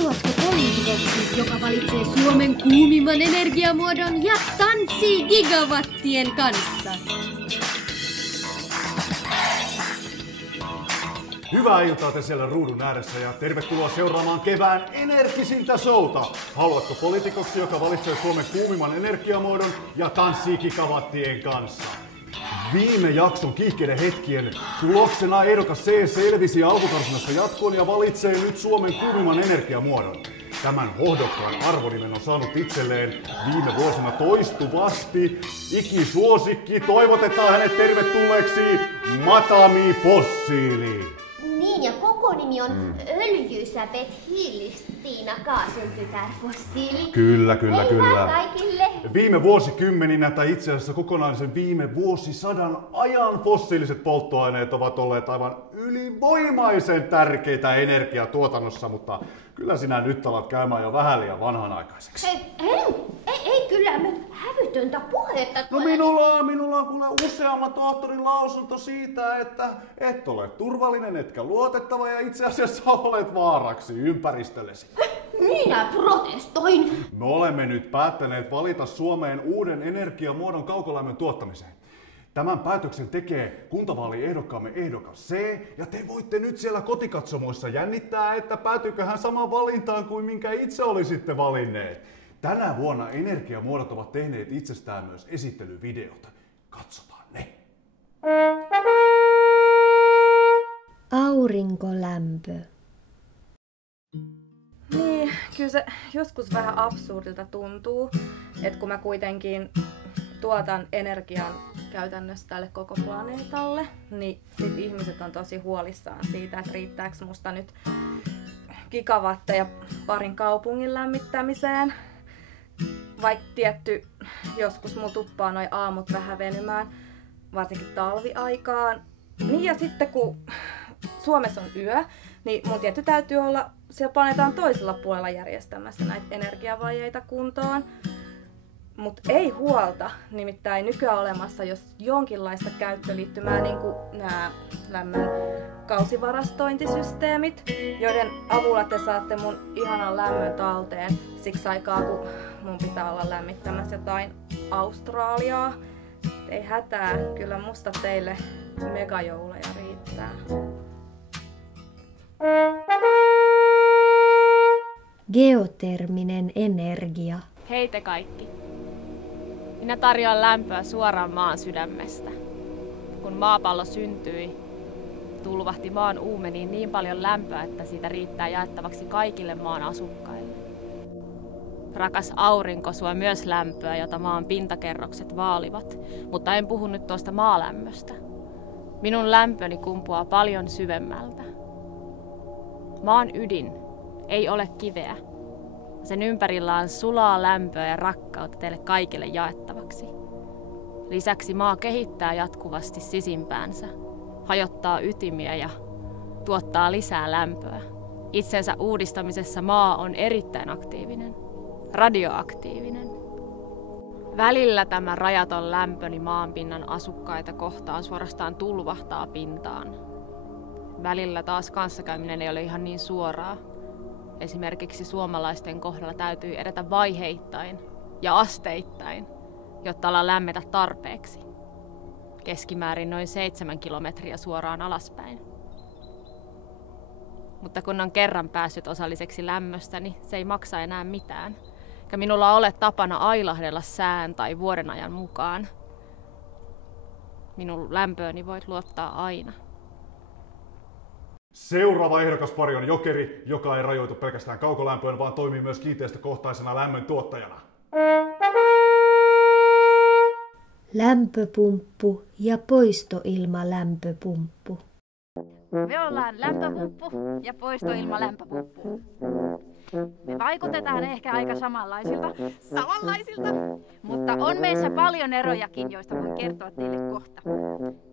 Haluatko poliitikoksi, joka valitsee Suomen kuumimman energiamuodon ja tanssii gigawattien kanssa? Hyvää iltaa te siellä ruudun ääressä ja tervetuloa seuraamaan kevään energisintä showta. Haluatko poliitikoksi, joka valitsee Suomen kuumimman energiamuodon ja tanssii gigawattien kanssa? Viime jakson kiihkeiden hetkien tuloksena ehdokas C selvisi alkukarsinasta jatkoon ja valitsee nyt Suomen kuumimman energiamuodon. Tämän hohdokkaan arvonimen on saanut itselleen viime vuosina toistuvasti ikisuosikki. Toivotetaan hänet tervetulleeksi Madame Fossiili. Niin, ja koko nimi on Öljysäpet Hillis-Tiina Kaasun tytär Fossiili. Kyllä. Kaikille! Viime vuosikymmeninä tai itse asiassa kokonaisen viime vuosisadan ajan fossiiliset polttoaineet ovat olleet aivan ylivoimaisen tärkeitä energiatuotannossa, mutta kyllä sinä nyt alat käymään jo vähän liian vanhanaikaiseksi. Ei kyllä nyt hävytöntä puhetta. No minulla on kuule useamman tohtorin lausunto siitä, että et ole turvallinen etkä luotettava ja itse asiassa olet vaaraksi ympäristöllesi. Minä protestoin! Me olemme nyt päättäneet valita Suomeen uuden energiamuodon kaukolämmön tuottamiseen. Tämän päätöksen tekee kuntavaaliehdokkaamme ehdokas C, ja te voitte nyt siellä kotikatsomoissa jännittää, että päätyykö hän samaan valintaan kuin minkä itse olisitte valinneet. Tänä vuonna energiamuodot ovat tehneet itsestään myös esittelyvideota. Katsotaan ne. Aurinkolämpö. Niin, kyllä se joskus vähän absurdilta tuntuu, että kun mä kuitenkin tuotan energian käytännössä tälle koko planeetalle, niin sit ihmiset on tosi huolissaan siitä, että riittääkö musta nyt gigawatteja parin kaupungin lämmittämiseen. Vaikka tietty, joskus mun tuppaa noi aamut vähän venymään, varsinkin talviaikaan. Niin ja sitten kun Suomessa on yö, niin mun tietty täytyy olla siellä planeetan toisella puolella järjestämässä näitä energiavajeita kuntoon. Mut ei huolta, nimittäin nykyään olemassa jos jonkinlaista käyttöliittymää, niin kuin nämä lämmön kausivarastointisysteemit, joiden avulla te saatte mun ihanan lämmön talteen siksi aikaa, kun mun pitää olla lämmittämässä jotain Australiaa. Ei hätää, kyllä musta teille megajouleja riittää. Geoterminen energia. Hei te kaikki. Minä tarjoan lämpöä suoraan maan sydämestä. Kun maapallo syntyi, tulvahti maan uumeniin niin paljon lämpöä, että siitä riittää jaettavaksi kaikille maan asukkaille. Rakas aurinko suo myös lämpöä, jota maan pintakerrokset vaalivat, mutta en puhu nyt tuosta maalämmöstä. Minun lämpöni kumpuaa paljon syvemmältä. Maan ydin ei ole kiveä. Sen ympärillä on sulaa lämpöä ja rakkautta teille kaikille jaettavaksi. Lisäksi maa kehittää jatkuvasti sisimpäänsä, hajottaa ytimiä ja tuottaa lisää lämpöä. Itsensä uudistamisessa maa on erittäin aktiivinen, radioaktiivinen. Välillä tämä rajaton lämpöni maanpinnan asukkaita kohtaan suorastaan tulvahtaa pintaan. Välillä taas kanssakäyminen ei ole ihan niin suoraa. Esimerkiksi suomalaisten kohdalla täytyy edetä vaiheittain ja asteittain, jotta ollaan lämmetä tarpeeksi. Keskimäärin noin 7 kilometriä suoraan alaspäin. Mutta kun on kerran päässyt osalliseksi lämmöstä, niin se ei maksa enää mitään. Eikä minulla ole tapana ailahdella sään tai vuodenajan mukaan. Minun lämpööni voit luottaa aina. Seuraava ehdokaspari on Jokeri, joka ei rajoitu pelkästään kaukolämpöön, vaan toimii myös kiinteistökohtaisena lämmön tuottajana. Lämpöpumppu ja poistoilmalämpöpumppu. Me ollaan lämpöpumppu ja poistoilmalämpöpumppu. Me vaikutetaan ehkä aika samanlaisilta, mutta on meissä paljon erojakin, joista voin kertoa teille kohta.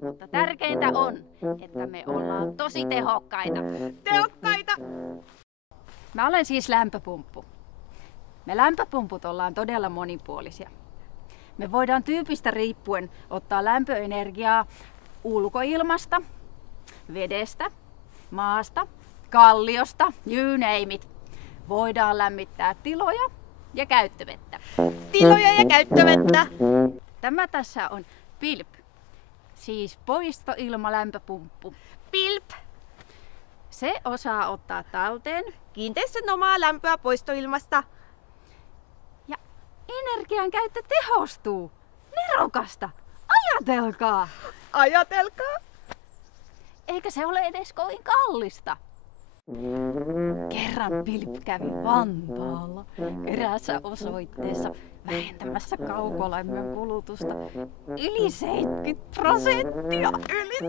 Mutta tärkeintä on, että me ollaan tosi tehokkaita. Mä olen siis lämpöpumppu. Me lämpöpumput ollaan todella monipuolisia. Me voidaan tyypistä riippuen ottaa lämpöenergiaa ulkoilmasta, vedestä, maasta, kalliosta, you name it. voidaan lämmittää tiloja ja käyttövettä. Tiloja ja käyttövettä. Tämä tässä on PILP, siis poistoilmalämpöpumppu. PILP. Se osaa ottaa talteen Kiinteistön omaa lämpöä poistoilmasta. ja energian käyttö tehostuu. Nerokasta! Ajatelkaa! Ajatelkaa. Eikä se ole edes kovin kallista. Kerran PILP kävi Vantaalla eräässä osoitteessa vähentämässä kaukolämmön kulutusta yli 70%. Yli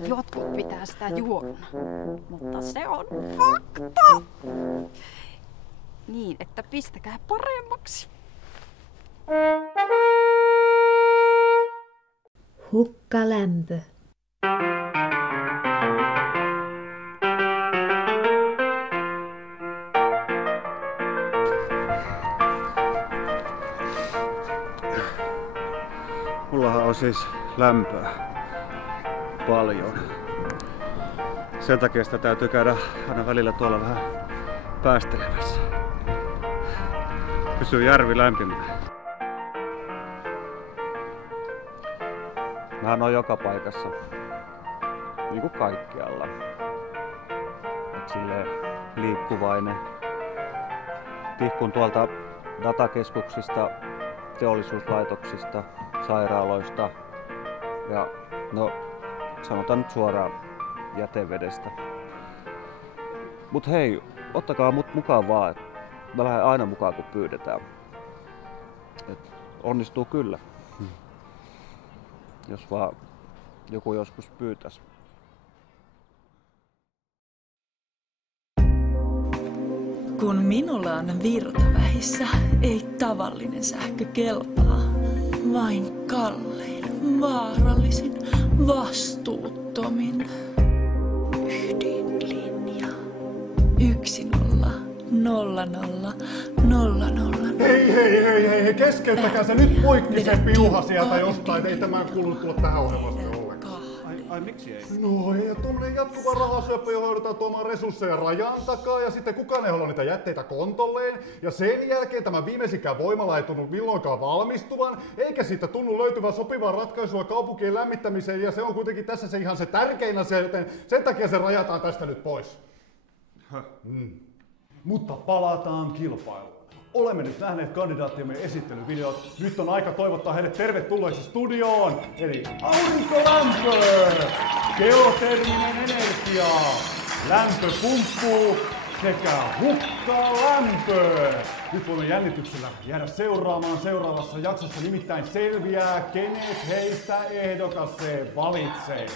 70%. Jotkut pitää sitä juomana, mutta se on fakta. Niin, että pistäkää paremmaksi. Hukkalämpö. Mullahan on siis lämpöä paljon. Sen takia sitä täytyy käydä aina välillä tuolla vähän päästelemässä. Pysyy järvi lämpimänä. Mähän on joka paikassa. Niin kuin kaikkialla. Et silleen liikkuvainen. Tihkun tuolta datakeskuksista, teollisuuslaitoksista, sairaaloista ja no sanotaan nyt suoraan jätevedestä. Mut hei, ottakaa mut mukaan vaan, et mä lähden aina mukaan kun pyydetään. Et onnistuu kyllä. Jos vaan joku joskus pyytäis. Kun minulla on virta vähissä, ei tavallinen sähkö kelpaa. Vain kallein, vaarallisin, vastuuttomin. Ydinlinja. 1-0-0-0-0. Hei, keskeyttäkää se nyt poikki se piuha sieltä jostain, ei tämä kuulu tulla tähän ohjelmaan ollenkaan. Ai miksi ei? No ei, tuommoinen jatkuva rahasyöppö, johon joudutaan tuomaan resursseja rajan takaa ja sitten kukaan ei halua niitä jätteitä kontolleen. Ja sen jälkeen tämä viimeisikään voimala ei tunnu milloinkaan valmistuvan, eikä siitä tunnu löytyvän sopivaa ratkaisua kaupunkien lämmittämiseen ja se on kuitenkin tässä se ihan se tärkein asia, joten sen takia se rajataan tästä nyt pois. Mutta palataan kilpailuun. Olemme nyt nähneet kandidaattiemme esittelyvideot. Nyt on aika toivottaa heidät tervetulleeksi studioon. Eli aurinkolämpö, geoterminen energia, lämpöpumppu sekä hukkalämpö. Nyt voimme jännityksellä jäädä seuraamaan seuraavassa jaksossa, nimittäin selviää, kenet heistä ehdokaseen valitsee.